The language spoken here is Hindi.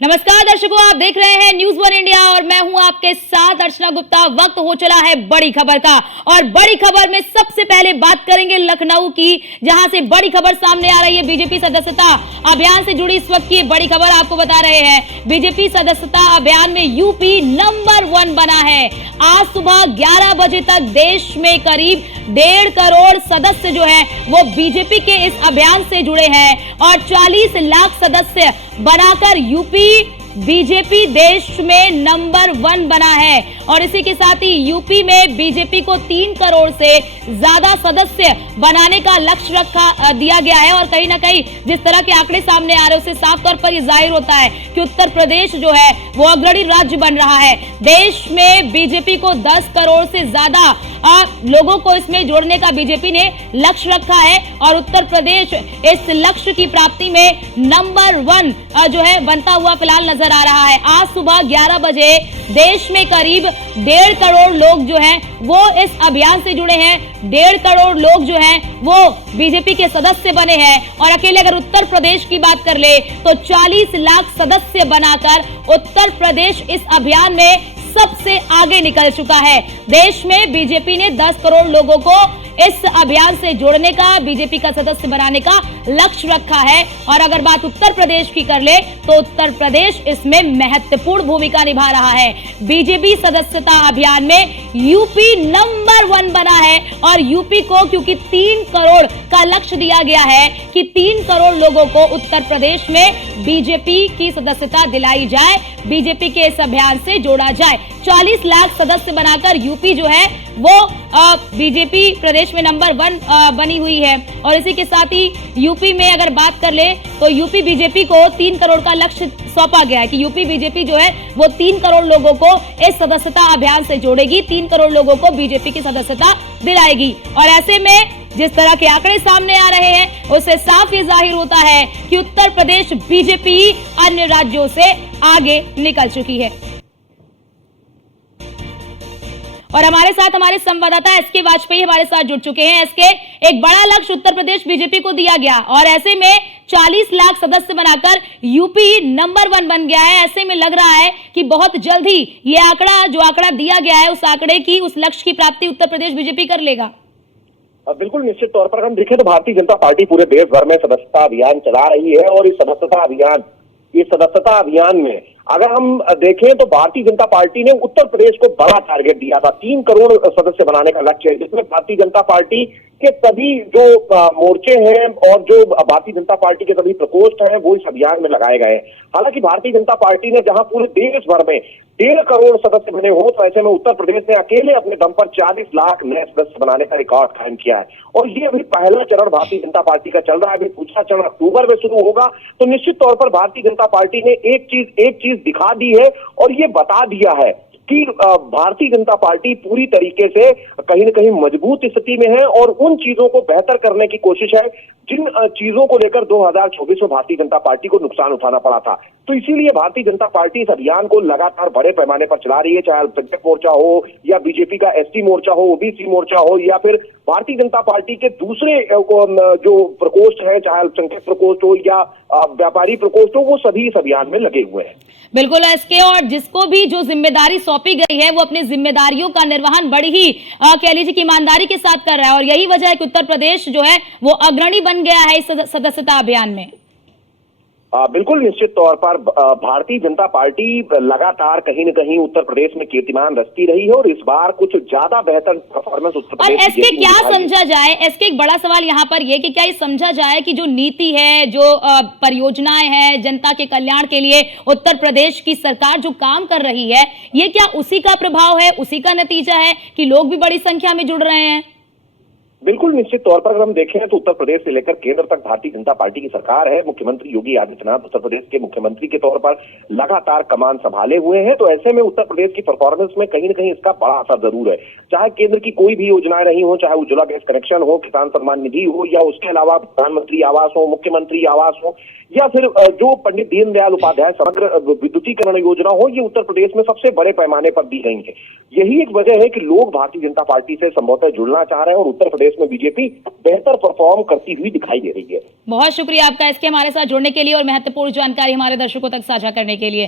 नमस्कार दर्शकों, आप देख रहे हैं न्यूज़ वन इंडिया और मैं हूं आपके साथ अर्चना गुप्ता। वक्त हो चला है बड़ी खबर का और बड़ी खबर में सबसे पहले बात करेंगे लखनऊ की, जहां से बड़ी खबर सामने आ रही है। बीजेपी सदस्यता अभियान से जुड़ी इस वक्त की बड़ी खबर आपको बता रहे हैं। बीजेपी सदस्यता अभियान में यूपी नंबर 1 बना है। आज सुबह 11 बजे तक देश में करीब 1.5 करोड़ सदस्य जो है वो बीजेपी के इस अभियान से जुड़े हैं और 40 लाख सदस्य बनाकर यूपी बीजेपी देश में नंबर 1 बना है। और इसी के साथ ही यूपी में बीजेपी को 3 करोड़ से ज्यादा सदस्य बनाने का लक्ष्य दिया गया है। और कहीं ना कहीं जिस तरह के आंकड़े सामने आ रहे हैं उससे साफ तौर पर यह जाहिर होता है कि उत्तर प्रदेश जो है वो अग्रणी राज्य बन रहा है। देश में बीजेपी को 10 करोड़ से ज्यादा लोगों को इसमें जोड़ने का बीजेपी ने लक्ष्य रखा है और उत्तर प्रदेश इस लक्ष्य की प्राप्ति में नंबर 1 जो है बनता हुआ फिलहाल नजर आ रहा है। आज सुबह 11 बजे देश में करीब 1.5 करोड़ लोग जो हैं वो इस अभियान से जुड़े हैं। 1.5 करोड़ लोग जो हैं वो बीजेपी के सदस्य बने हैं और अकेले अगर उत्तर प्रदेश की बात कर ले तो 40 लाख सदस्य बनाकर उत्तर प्रदेश इस अभियान में सबसे आगे निकल चुका है। देश में बीजेपी ने 10 करोड़ लोगों को इस अभियान से जोड़ने का, बीजेपी का सदस्य बनाने का लक्ष्य रखा है। और अगर बात उत्तर प्रदेश की कर ले तो उत्तर प्रदेश इसमें महत्वपूर्ण भूमिका निभा रहा है। बीजेपी सदस्यता अभियान में यूपी नंबर 1 बना है और यूपी को क्योंकि 3 करोड़ का लक्ष्य दिया गया है कि 3 करोड़ लोगों को उत्तर प्रदेश में बीजेपी की सदस्यता दिलाई जाए, बीजेपी के इस अभियान से जोड़ा जाए। 40 लाख सदस्य बनाकर यूपी जो है वो बीजेपी प्रदेश में नंबर 1 बनी हुई है। और इसी के साथ ही यूपी में अगर बात कर ले तो यूपी बीजेपी को 3 करोड़ का लक्ष्य सौंपा गया है कि यूपी बीजेपी जो है वो 3 करोड़ लोगों को इस सदस्यता अभियान से जोड़ेगी, 3 करोड़ लोगों को बीजेपी की सदस्यता दिलाएगी। और ऐसे में जिस तरह के आंकड़े सामने आ रहे हैं उससे साफ ये जाहिर होता है कि उत्तर प्रदेश बीजेपी अन्य राज्यों से आगे निकल चुकी है। और हमारे साथ हमारे संवाददाता एसके वाजपेयी हमारे साथ जुड़ चुके हैं। एसके, एक बड़ा लक्ष्य उत्तर प्रदेश बीजेपी को दिया गया और ऐसे में 40 लाख सदस्य बनाकर यूपी नंबर 1 बन गया है। ऐसे में लग रहा है कि बहुत जल्द ही ये आंकड़ा दिया गया है उस आंकड़े की, उस लक्ष्य की प्राप्ति उत्तर प्रदेश बीजेपी कर लेगा। बिल्कुल निश्चित तौर पर हम देखें तो भारतीय जनता पार्टी पूरे देश भर में सदस्यता अभियान चला रही है और इस सदस्यता अभियान में अगर हम देखें तो भारतीय जनता पार्टी ने उत्तर प्रदेश को बड़ा टारगेट दिया था। 3 करोड़ सदस्य बनाने का लक्ष्य है, जिसमें भारतीय जनता पार्टी के सभी जो मोर्चे हैं और जो भारतीय जनता पार्टी के सभी प्रकोष्ठ हैं वो इस अभियान में लगाए गए हैं। हालांकि भारतीय जनता पार्टी ने जहां पूरे देश भर में 1.5 करोड़ सदस्य बने हो तो ऐसे में उत्तर प्रदेश ने अकेले अपने दम पर 40 लाख नए सदस्य बनाने का रिकॉर्ड कायम किया है। और ये अभी पहला चरण भारतीय जनता पार्टी का चल रहा है। अभी दूसरा चरण अक्टूबर में शुरू होगा। तो निश्चित तौर पर भारतीय जनता पार्टी ने एक चीज दिखा दी है और ये बता दिया है कि भारतीय जनता पार्टी पूरी तरीके से कहीं न कहीं मजबूत स्थिति में है और उन चीजों को बेहतर करने की कोशिश है जिन चीजों को लेकर 2024 में भारतीय जनता पार्टी को नुकसान उठाना पड़ा था। तो इसीलिए भारतीय जनता पार्टी इस अभियान को लगातार बड़े पैमाने पर चला रही है, चाहे अल्पसंख्यक मोर्चा हो या बीजेपी का एसटी मोर्चा हो, ओबीसी मोर्चा हो या फिर भारतीय जनता पार्टी के दूसरे जो प्रकोष्ठ है, चाहे अल्पसंख्यक प्रकोष्ठ हो या व्यापारी प्रकोष्ठ हो, वो सभी इस अभियान में लगे हुए हैं। बिल्कुल एसके, और जिसको भी जो जिम्मेदारी सौंपी गई है वो अपनी जिम्मेदारियों का निर्वहन बड़ी ही कह लीजिए कि ईमानदारी के साथ कर रहा है और यही वजह है कि उत्तर प्रदेश जो है वो अग्रणी बन गया है इस सदस्यता अभियान में। बिल्कुल निश्चित तौर पर भारतीय जनता पार्टी लगातार कहीं न कहीं उत्तर प्रदेश में कीर्तिमान रचती रही है और इस बार कुछ ज्यादा बेहतर परफॉर्मेंस उत्तर प्रदेश और एसके क्या समझा जाए, एसके एक बड़ा सवाल यहाँ पर यह कि क्या ये समझा जाए कि जो नीति है, जो परियोजनाएं हैं जनता के कल्याण के लिए उत्तर प्रदेश की सरकार जो काम कर रही है, ये क्या उसी का प्रभाव है, उसी का नतीजा है कि लोग भी बड़ी संख्या में जुड़ रहे हैं? बिल्कुल निश्चित तौर पर अगर हम देखें तो उत्तर प्रदेश से लेकर केंद्र तक भारतीय जनता पार्टी की सरकार है। मुख्यमंत्री योगी आदित्यनाथ उत्तर प्रदेश के मुख्यमंत्री के तौर पर लगातार कमान संभाले हुए हैं। तो ऐसे में उत्तर प्रदेश की परफॉर्मेंस में कहीं न कहीं इसका बड़ा असर जरूर है। चाहे केंद्र की कोई भी योजनाएं रही हो, चाहे उज्ज्वला गैस कनेक्शन हो, किसान सम्मान निधि हो या उसके अलावा प्रधानमंत्री आवास हो, मुख्यमंत्री आवास हो या फिर जो पंडित दीनदयाल उपाध्याय समग्र विद्युतीकरण योजना हो, ये उत्तर प्रदेश में सबसे बड़े पैमाने पर दी गई है। यही एक वजह है कि लोग भारतीय जनता पार्टी से संभवतः जुड़ना चाह रहे हैं और उत्तर प्रदेश प्रदेश में बीजेपी बेहतर परफॉर्म करती हुई दिखाई दे रही है। बहुत शुक्रिया आपका इसके हमारे साथ जुड़ने के लिए और महत्वपूर्ण जानकारी हमारे दर्शकों तक साझा करने के लिए।